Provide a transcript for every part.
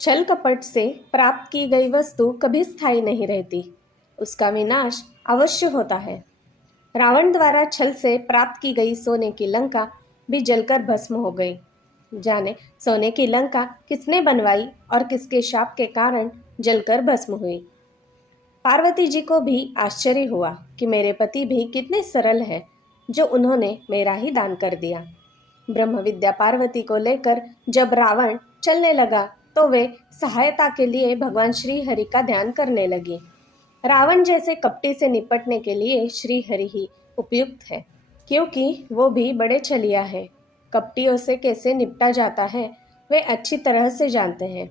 छल कपट से प्राप्त की गई वस्तु कभी स्थायी नहीं रहती, उसका विनाश अवश्य होता है। रावण द्वारा छल से प्राप्त की गई सोने की लंका भी जलकर भस्म हो गई। जाने सोने की लंका किसने बनवाई और किसके शाप के कारण जलकर भस्म हुई। पार्वती जी को भी आश्चर्य हुआ कि मेरे पति भी कितने सरल हैं, जो उन्होंने मेरा ही दान कर दिया। ब्रह्म विद्या पार्वती को लेकर जब रावण चलने लगा तो वे सहायता के लिए भगवान श्री हरि का ध्यान करने लगी। रावण जैसे कपटी से निपटने के लिए श्री हरि ही उपयुक्त है, क्योंकि वो भी बड़े छलिया है। कपटियों से कैसे निपटा जाता है वे अच्छी तरह से जानते हैं।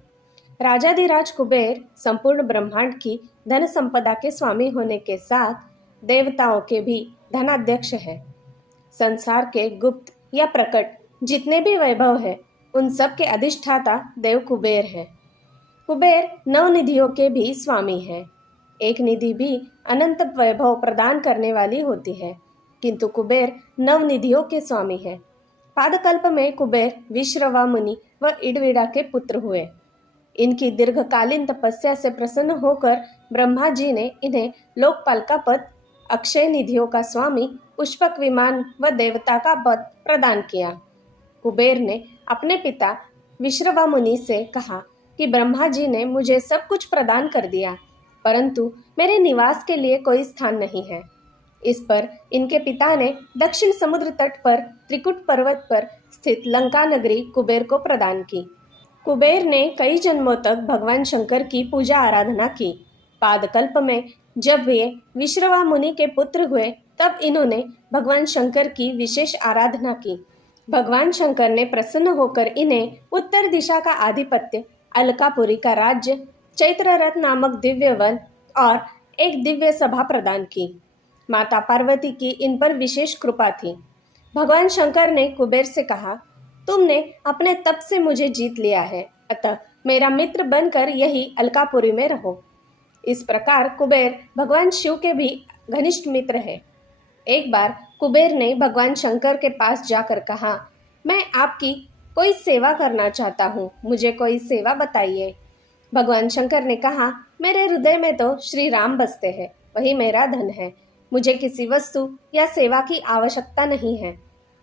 राजाधिराज कुबेर संपूर्ण ब्रह्मांड की धन संपदा के स्वामी होने के साथ देवताओं के भी धनाध्यक्ष है। संसार के गुप्त या प्रकट जितने भी वैभव है, उन सब के अधिष्ठाता देव कुबेर है। कुबेर नौ निधियों के भी स्वामी है। एक निधि भी अनंत वैभव प्रदान करने वाली होती है, किंतु कुबेर नव निधियों के स्वामी है। पादकल्प में कुबेर विश्रवा मुनि व इडविड़ा के पुत्र हुए। इनकी दीर्घकालीन तपस्या से प्रसन्न होकर ब्रह्मा जी ने इन्हें लोकपाल का पद, अक्षय निधियों का स्वामी, पुष्पक विमान व देवता का पद प्रदान किया। कुबेर ने अपने पिता विश्रवा मुनि से कहा कि ब्रह्मा जी ने मुझे सब कुछ प्रदान कर दिया, परंतु मेरे निवास के लिए कोई स्थान नहीं है। इस पर इनके पिता ने दक्षिण समुद्र तट पर त्रिकुट पर्वत पर स्थित लंका नगरी कुबेर को प्रदान की। कुबेर ने कई जन्मों तक भगवान शंकर की पूजा आराधना की। पादकल्प में जब वे विश्रवा मुनि के पुत्र हुए, तब इन्होंने भगवान शंकर की विशेष आराधना की। भगवान शंकर ने प्रसन्न होकर इन्हें उत्तर दिशा का आधिपत्य, अलकापुरी का राज्य, चैत्र रथ नामक दिव्य वन और एक दिव्य सभा प्रदान की। माता पार्वती की इन पर विशेष कृपा थी। भगवान शंकर ने कुबेर से कहा, तुमने अपने तप से मुझे जीत लिया है, अतः मेरा मित्र बनकर यही अलकापुरी में रहो। इस प्रकार कुबेर भगवान शिव के भी घनिष्ठ मित्र है। एक बार कुबेर ने भगवान शंकर के पास जाकर कहा, मैं आपकी कोई सेवा करना चाहता हूँ, मुझे कोई सेवा बताइए। भगवान शंकर ने कहा, मेरे हृदय में तो श्री राम बसते हैं, वही मेरा धन है। मुझे किसी वस्तु या सेवा की आवश्यकता नहीं है।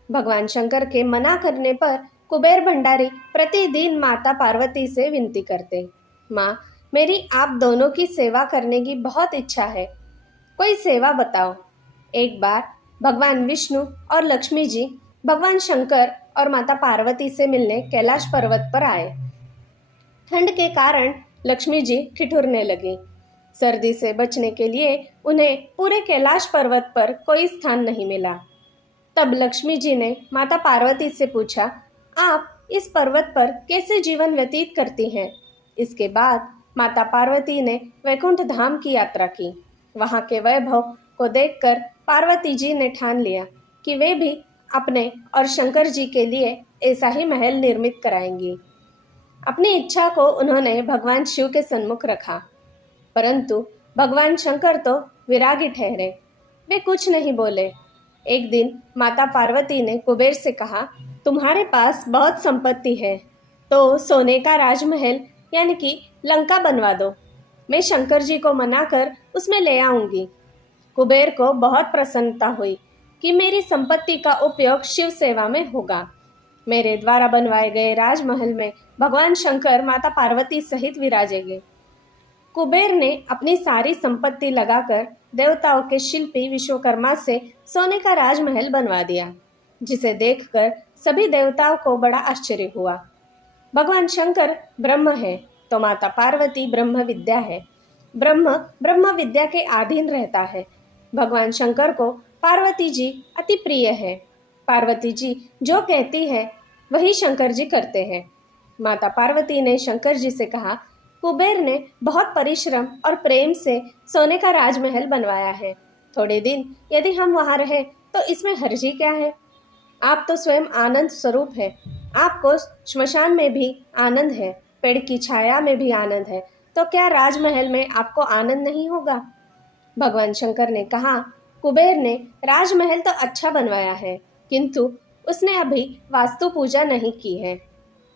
भगवान शंकर के मना करने पर कुबेर भंडारी प्रतिदिन माता पार्वती से विनती करते, माँ, मेरी आप दोनों की सेवा करने की बहुत इच्छा है, कोई सेवा बताओ। एक बार भगवान विष्णु और लक्ष्मी जी भगवान शंकर और माता पार्वती से मिलने कैलाश पर्वत पर आए। ठंड के कारण लक्ष्मी जी ठिठुरने लगी। सर्दी से बचने के लिए उन्हें पूरे कैलाश पर्वत पर कोई स्थान नहीं मिला। तब लक्ष्मी जी ने माता पार्वती से पूछा, आप इस पर्वत पर कैसे जीवन व्यतीत करती हैं? इसके बाद माता पार्वती ने वैकुंठ धाम की यात्रा की। वहां के वैभव को देखकर पार्वती जी ने ठान लिया कि वे भी अपने और शंकर जी के लिए ऐसा ही महल निर्मित कराएंगी। अपनी इच्छा को उन्होंने भगवान शिव के सन्मुख रखा, परंतु भगवान शंकर तो विरागी ठहरे, वे कुछ नहीं बोले। एक दिन माता पार्वती ने कुबेर से कहा, तुम्हारे पास बहुत संपत्ति है, तो सोने का राजमहल यानी कि लंका बनवा दो, मैं शंकर जी को मनाकर उसमें ले आऊंगी। कुबेर को बहुत प्रसन्नता हुई कि मेरी संपत्ति का उपयोग शिव सेवा में होगा। मेरे द्वारा बनवाए गए राजमहल में भगवान शंकर माता पार्वती सहित विराजेंगे। कुबेर ने अपनी सारी संपत्ति लगाकर देवताओं के शिल्पी विश्वकर्मा से सोने का राजमहल बनवा दिया, जिसे देखकर सभी देवताओं को बड़ा आश्चर्य हुआ। भगवान शंकर ब्रह्म है, तो माता पार्वती ब्रह्म विद्या है। ब्रह्म विद्या के अधीन रहता है। भगवान शंकर को पार्वती जी अति प्रिय है। पार्वती जी जो कहती है वही शंकर जी करते हैं। माता पार्वती ने शंकर जी से कहा, कुबेर ने बहुत परिश्रम और प्रेम से सोने का राजमहल बनवाया है। थोड़े दिन यदि हम वहां रहे तो इसमें हर्जी क्या है? आप तो स्वयं आनंद स्वरूप है। आपको श्मशान में भी आनंद है, पेड़ की छाया में भी आनंद है, तो क्या राजमहल में आपको आनंद नहीं होगा? भगवान शंकर ने कहा, कुबेर ने राजमहल तो अच्छा बनवाया है, किंतु उसने अभी वास्तु पूजा नहीं की है।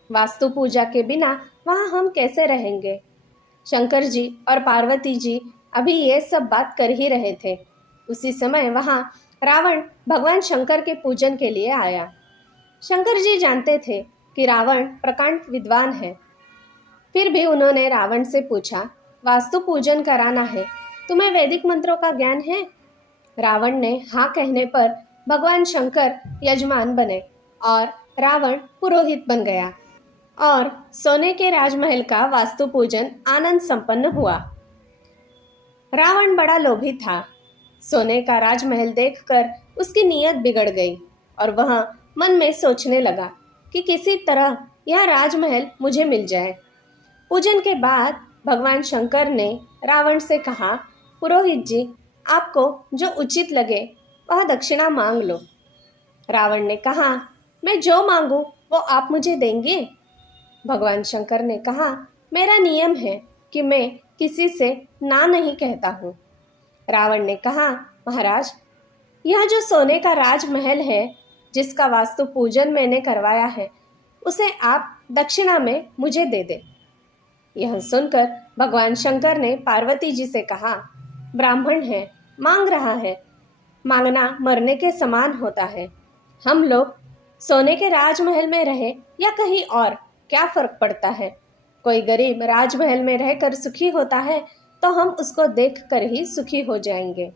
वास्तु पूजा के बिना वहाँ हम कैसे रहेंगे? शंकर जी और पार्वती जी अभी ये सब बात कर ही रहे थे। उसी समय वहाँ रावण भगवान शंकर के पूजन के लिए आया। शंकर जी जानते थे कि रावण प्रकांड विद्वान है। फिर भी उन्होंने रावण से पूछा, वास्तु पूजन कराना है, तुम्हें वैदिक मंत्रों का ज्ञान है? रावण ने हाँ कहने पर भगवान शंकर यजमान बने और रावण पुरोहित बन गया और सोने के राजमहल का वास्तु पूजन आनंद संपन्न हुआ। रावण बड़ा लोभी था। सोने का राजमहल देखकर उसकी नीयत बिगड़ गई और वह मन में सोचने लगा कि किसी तरह यह राजमहल मुझे मिल जाए। पूजन के बाद भगवान शंकर ने रावण से कहा, पुरोहित जी, आपको जो उचित लगे वह दक्षिणा मांग लो। रावण ने कहा, मैं जो मांगू वो आप मुझे देंगे? भगवान शंकर ने कहा, मेरा नियम है कि मैं किसी से ना नहीं कहता हूँ। रावण ने कहा, महाराज, यह जो सोने का राजमहल है जिसका वास्तु पूजन मैंने करवाया है, उसे आप दक्षिणा में मुझे दे दे। यह सुनकर भगवान शंकर ने पार्वती जी से कहा, ब्राह्मण है, मांग रहा है, मांगना मरने के समान होता है। हम लोग सोने के राजमहल में रहे या कहीं और, क्या फर्क पड़ता है? कोई गरीब राजमहल में रहकर सुखी होता है तो हम उसको देखकर ही सुखी हो जाएंगे।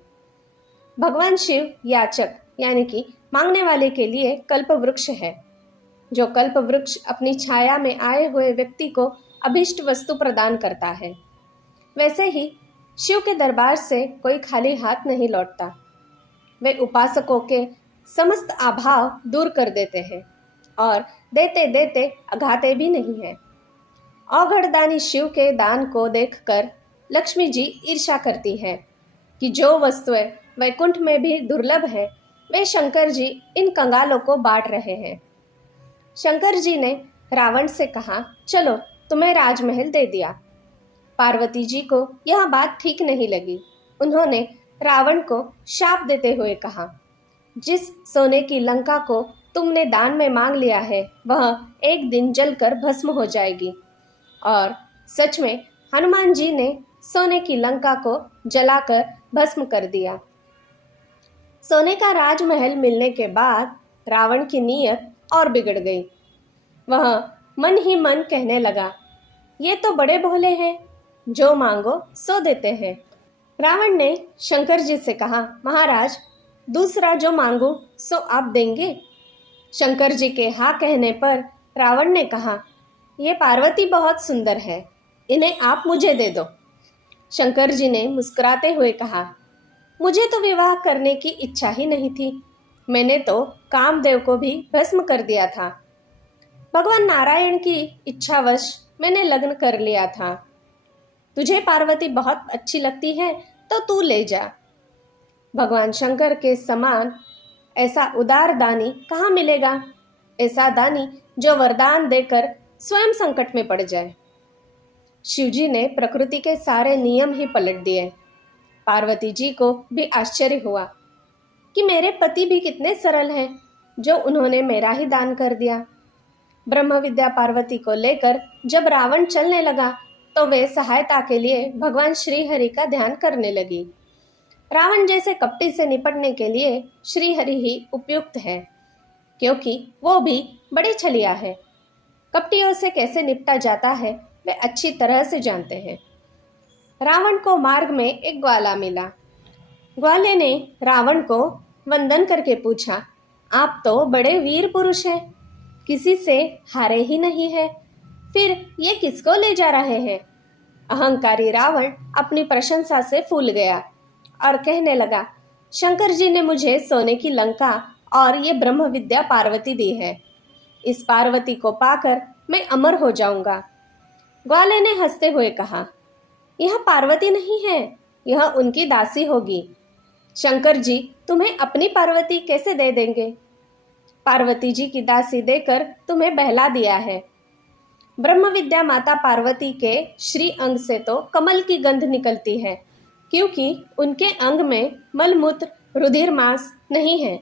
भगवान शिव याचक यानी कि मांगने वाले के लिए कल्प वृक्ष है। जो कल्प वृक्ष अपनी छाया में आए हुए व्यक्ति को अभिष्ट वस्तु प्रदान करता है, वैसे ही शिव के दरबार से कोई खाली हाथ नहीं लौटता। वे उपासकों के समस्त अभाव दूर कर देते हैं और देते देते अघाते भी नहीं है। औघड़दानी शिव के दान को देखकर लक्ष्मी जी ईर्ष्या करती है कि जो वस्तुएं वैकुंठ में भी दुर्लभ है, वे शंकर जी इन कंगालों को बांट रहे हैं। शंकर जी ने रावण से कहा, चलो तुम्हें राजमहल दे दिया। पार्वती जी को यह बात ठीक नहीं लगी। उन्होंने रावण को शाप देते हुए कहा, जिस सोने की लंका को तुमने दान में मांग लिया है वह एक दिन जलकर भस्म हो जाएगी। और सच में हनुमान जी ने सोने की लंका को जलाकर भस्म कर दिया। सोने का राजमहल मिलने के बाद रावण की नीयत और बिगड़ गई। वह मन ही मन कहने लगा, ये तो बड़े भोले हैं, जो मांगो सो देते हैं। रावण ने शंकर जी से कहा, महाराज, दूसरा जो मांगू सो आप देंगे? शंकर जी के हाँ कहने पर रावण ने कहा, ये पार्वती बहुत सुंदर है, इन्हें आप मुझे दे दो। शंकर जी ने मुस्कुराते हुए कहा, मुझे तो विवाह करने की इच्छा ही नहीं थी, मैंने तो कामदेव को भी भस्म कर दिया था। भगवान नारायण की इच्छावश मैंने लग्न कर लिया था। तुझे पार्वती बहुत अच्छी लगती है तो तू ले जा। भगवान शंकर के समान ऐसा उदार दानी कहाँ मिलेगा? ऐसा दानी जो वरदान देकर स्वयं संकट में पड़ जाए। शिवजी ने प्रकृति के सारे नियम ही पलट दिए। पार्वती जी को भी आश्चर्य हुआ कि मेरे पति भी कितने सरल हैं, जो उन्होंने मेरा ही दान कर दिया। ब्रह्म विद्या पार्वती को लेकर जब रावण चलने लगा तो वे सहायता के लिए भगवान श्री हरि का ध्यान करने लगी। रावण जैसे कपटी से निपटने के लिए श्री हरि ही उपयुक्त है, क्योंकि वो भी बड़ी छलिया है। कपटियों से कैसे निपटा जाता है वे अच्छी तरह से जानते हैं। रावण को मार्ग में एक ग्वाला मिला। ग्वाले ने रावण को वंदन करके पूछा, आप तो बड़े वीर पुरुष हैं, किसी से हारे ही नहीं है, फिर ये किसको ले जा रहे हैं? अहंकारी रावण अपनी प्रशंसा से फूल गया और कहने लगा, शंकर जी ने मुझे सोने की लंका और ये ब्रह्म विद्या पार्वती दी है। इस पार्वती को पाकर मैं अमर हो जाऊंगा। ग्वाले ने हंसते हुए कहा, यह पार्वती नहीं है, यह उनकी दासी होगी। शंकर जी तुम्हें अपनी पार्वती कैसे दे देंगे? पार्वती जी की दासी देकर तुम्हें बहला दिया है। ब्रह्म विद्या माता पार्वती के श्री अंग से तो कमल की गंध निकलती है, क्योंकि उनके अंग में मलमूत्र रुधिर मांस नहीं है।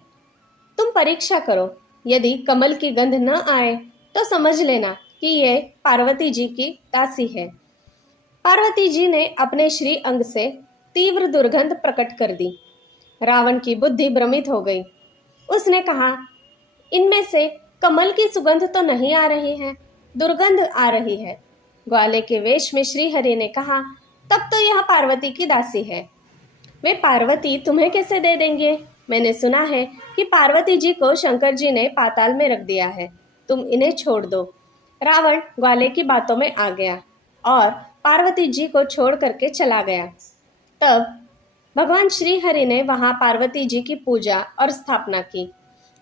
तुम परीक्षा करो, यदि कमल की गंध न आए तो समझ लेना कि ये पार्वती जी की दासी है। पार्वती जी ने अपने श्री अंग से तीव्र दुर्गंध प्रकट कर दी। रावण की बुद्धि भ्रमित हो गई। उसने कहा, इनमें से कमल की सुगंध तो नहीं आ रही है, दुर्गंध आ रही है। ग्वाले के वेश में श्रीहरि ने कहा, तब तो यह पार्वती की दासी है। वे पार्वती तुम्हें कैसे दे देंगे? मैंने सुना है कि पार्वती जी को शंकर जी ने पाताल में रख दिया है, तुम इन्हें छोड़ दो। रावण ग्वाले की बातों में आ गया और पार्वती जी को छोड़ करके चला गया। तब भगवान श्री हरि ने वहां पार्वती जी की पूजा और स्थापना की।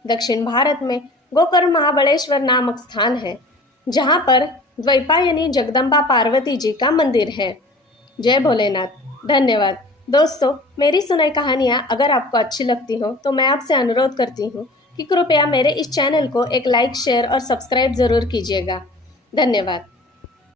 दक्षिण भारत में गोकर्ण महाबलेश्वर नामक स्थान है, जहां पर द्वैपायनी जगदम्बा पार्वती जी का मंदिर है। जय भोलेनाथ। धन्यवाद। दोस्तों, मेरी सुनाई कहानियाँ अगर आपको अच्छी लगती हो तो मैं आपसे अनुरोध करती हूँ कि कृपया मेरे इस चैनल को एक लाइक, शेयर और सब्सक्राइब ज़रूर कीजिएगा। धन्यवाद।